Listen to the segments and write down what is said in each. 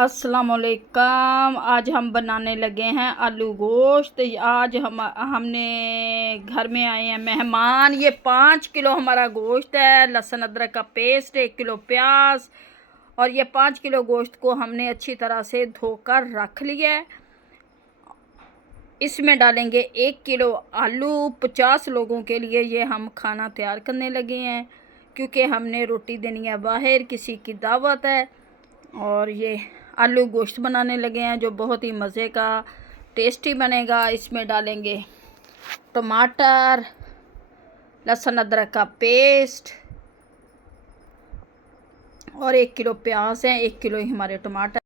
अस्सलामुअलैकुम। आज हम बनाने लगे हैं आलू गोश्त। आज हमने घर में आए हैं मेहमान। ये 5 किलो हमारा गोश्त है, लहसुन अदरक का पेस्ट, 1 किलो प्याज और ये 5 किलो गोश्त को हमने अच्छी तरह से धोकर रख लिया है। इसमें डालेंगे 1 किलो आलू। 50 लोगों के लिए ये हम खाना तैयार करने लगे हैं, क्योंकि हमने रोटी देनी है बाहर, किसी की दावत है। और ये आलू गोश्त बनाने लगे हैं जो बहुत ही मज़े का टेस्टी बनेगा। इसमें डालेंगे टमाटर, लहसुन अदरक का पेस्ट और 1 किलो प्याज है, 1 किलो ही हमारे टमाटर।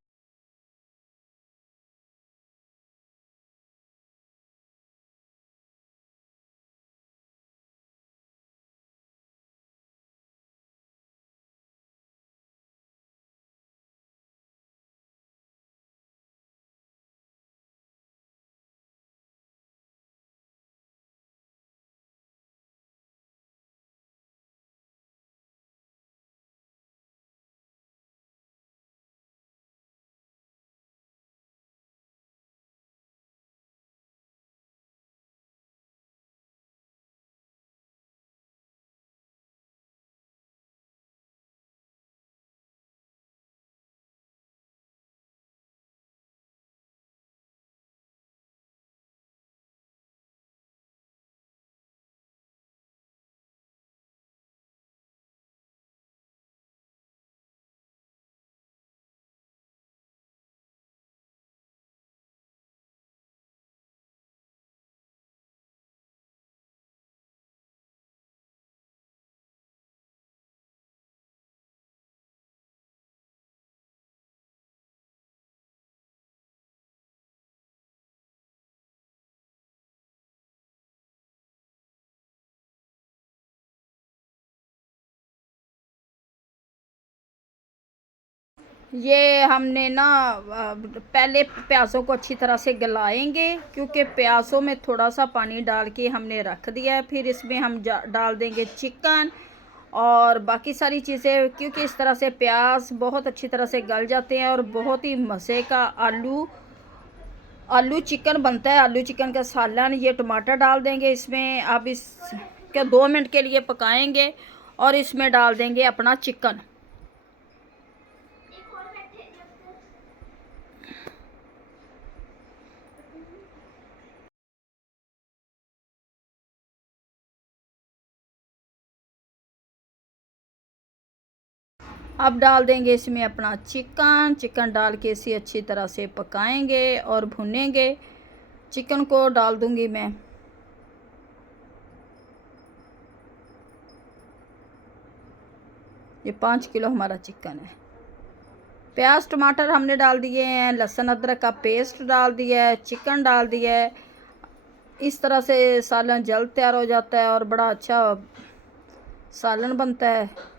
ये हमने ना पहले प्याज़ों को अच्छी तरह से गलाएंगे, क्योंकि प्याज़ों में थोड़ा सा पानी डाल के हमने रख दिया है। फिर इसमें हम डाल देंगे चिकन और बाकी सारी चीज़ें, क्योंकि इस तरह से प्याज बहुत अच्छी तरह से गल जाते हैं और बहुत ही मज़े का आलू चिकन बनता है। आलू चिकन का सालन। ये टमाटर डाल देंगे इसमें। अब इसके 2 मिनट के लिए पकाएंगे और इसमें डाल देंगे अपना चिकन। अब डाल देंगे इसमें अपना चिकन डाल के इसे अच्छी तरह से पकाएंगे और भुनेंगे। चिकन को डाल दूंगी मैं। ये 5 किलो हमारा चिकन है। प्याज टमाटर हमने डाल दिए हैं, लहसुन अदरक का पेस्ट डाल दिया है, चिकन डाल दिया है। इस तरह से सालन जल्द तैयार हो जाता है और बड़ा अच्छा सालन बनता है।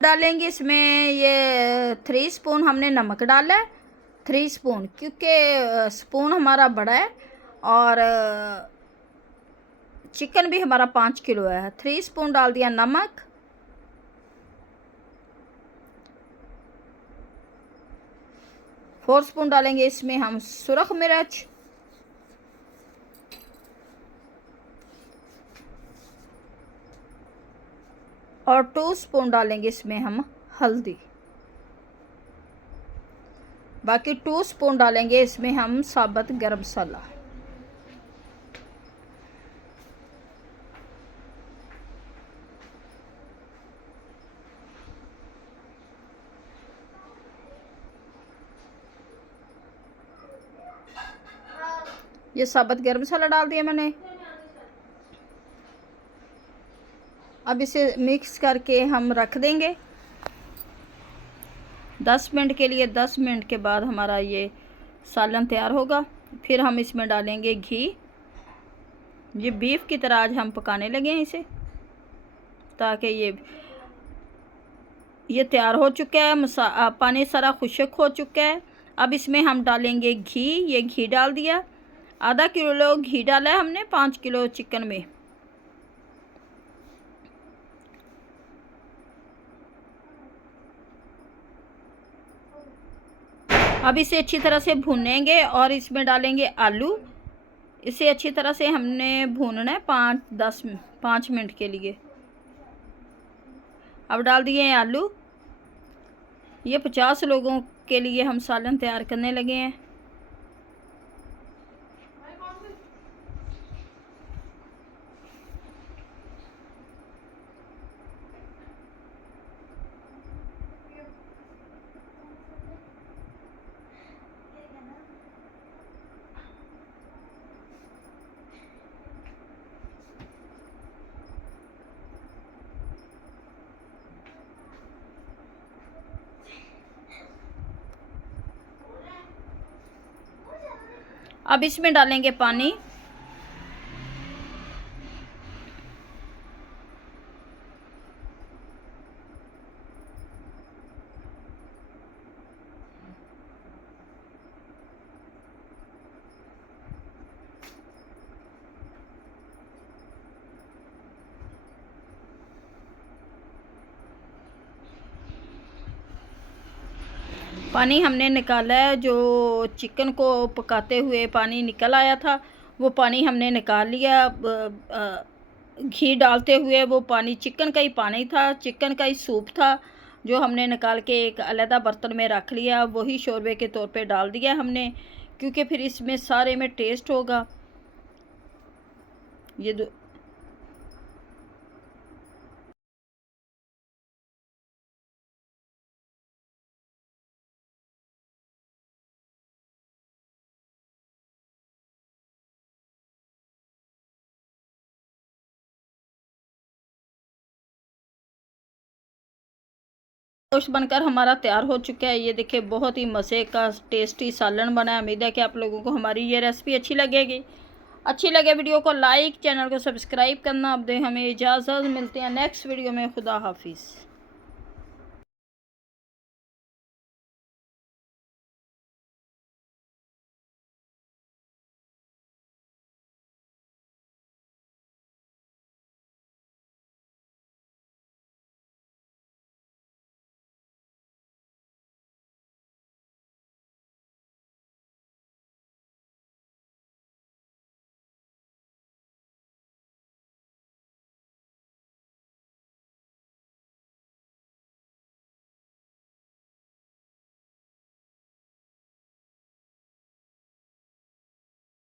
डालेंगे इसमें ये 3 स्पून हमने नमक डाला है। 3 स्पून, क्योंकि स्पून हमारा बड़ा है और चिकन भी हमारा 5 किलो है। 3 स्पून डाल दिया नमक। 4 स्पून डालेंगे इसमें हम सुरख मिर्च। और 2 स्पून डालेंगे इसमें हम हल्दी। बाकी 2 स्पून डालेंगे इसमें हम साबुत गरम मसाला। ये साबुत गरम मसाला डाल दिया मैंने। अब इसे मिक्स करके हम रख देंगे 10 मिनट के लिए। 10 मिनट के बाद हमारा ये सालन तैयार होगा। फिर हम इसमें डालेंगे घी। ये बीफ की तरह आज हम पकाने लगे हैं इसे, ताकि ये तैयार हो चुका है। पानी सारा खुश्क हो चुका है। अब इसमें हम डालेंगे घी। ये घी डाल दिया, आधा किलो घी डाला है हमने 5 किलो चिकन में। अब इसे अच्छी तरह से भूनेंगे और इसमें डालेंगे आलू। इसे अच्छी तरह से हमने भूनना है 5 मिनट के लिए। अब डाल दिए हैं आलू। ये 50 लोगों के लिए हम सालन तैयार करने लगे हैं। अब इसमें डालेंगे पानी। पानी हमने निकाला है, जो चिकन को पकाते हुए पानी निकल आया था वो पानी हमने निकाल लिया। घी डालते हुए वो पानी चिकन का ही पानी था, चिकन का ही सूप था, जो हमने निकाल के एक अलग बर्तन में रख लिया। वही शोरबे के तौर पे डाल दिया हमने, क्योंकि फिर इसमें सारे में टेस्ट होगा। ये गोश्त बनकर हमारा तैयार हो चुका है। ये देखिए बहुत ही मज़े का टेस्टी सालन बना है। उम्मीद है कि आप लोगों को हमारी ये रेसिपी अच्छी लगेगी। अच्छी लगे वीडियो को लाइक, चैनल को सब्सक्राइब करना। अब दे हमें इजाज़त, मिलते हैं नेक्स्ट वीडियो में। खुदा हाफिज़।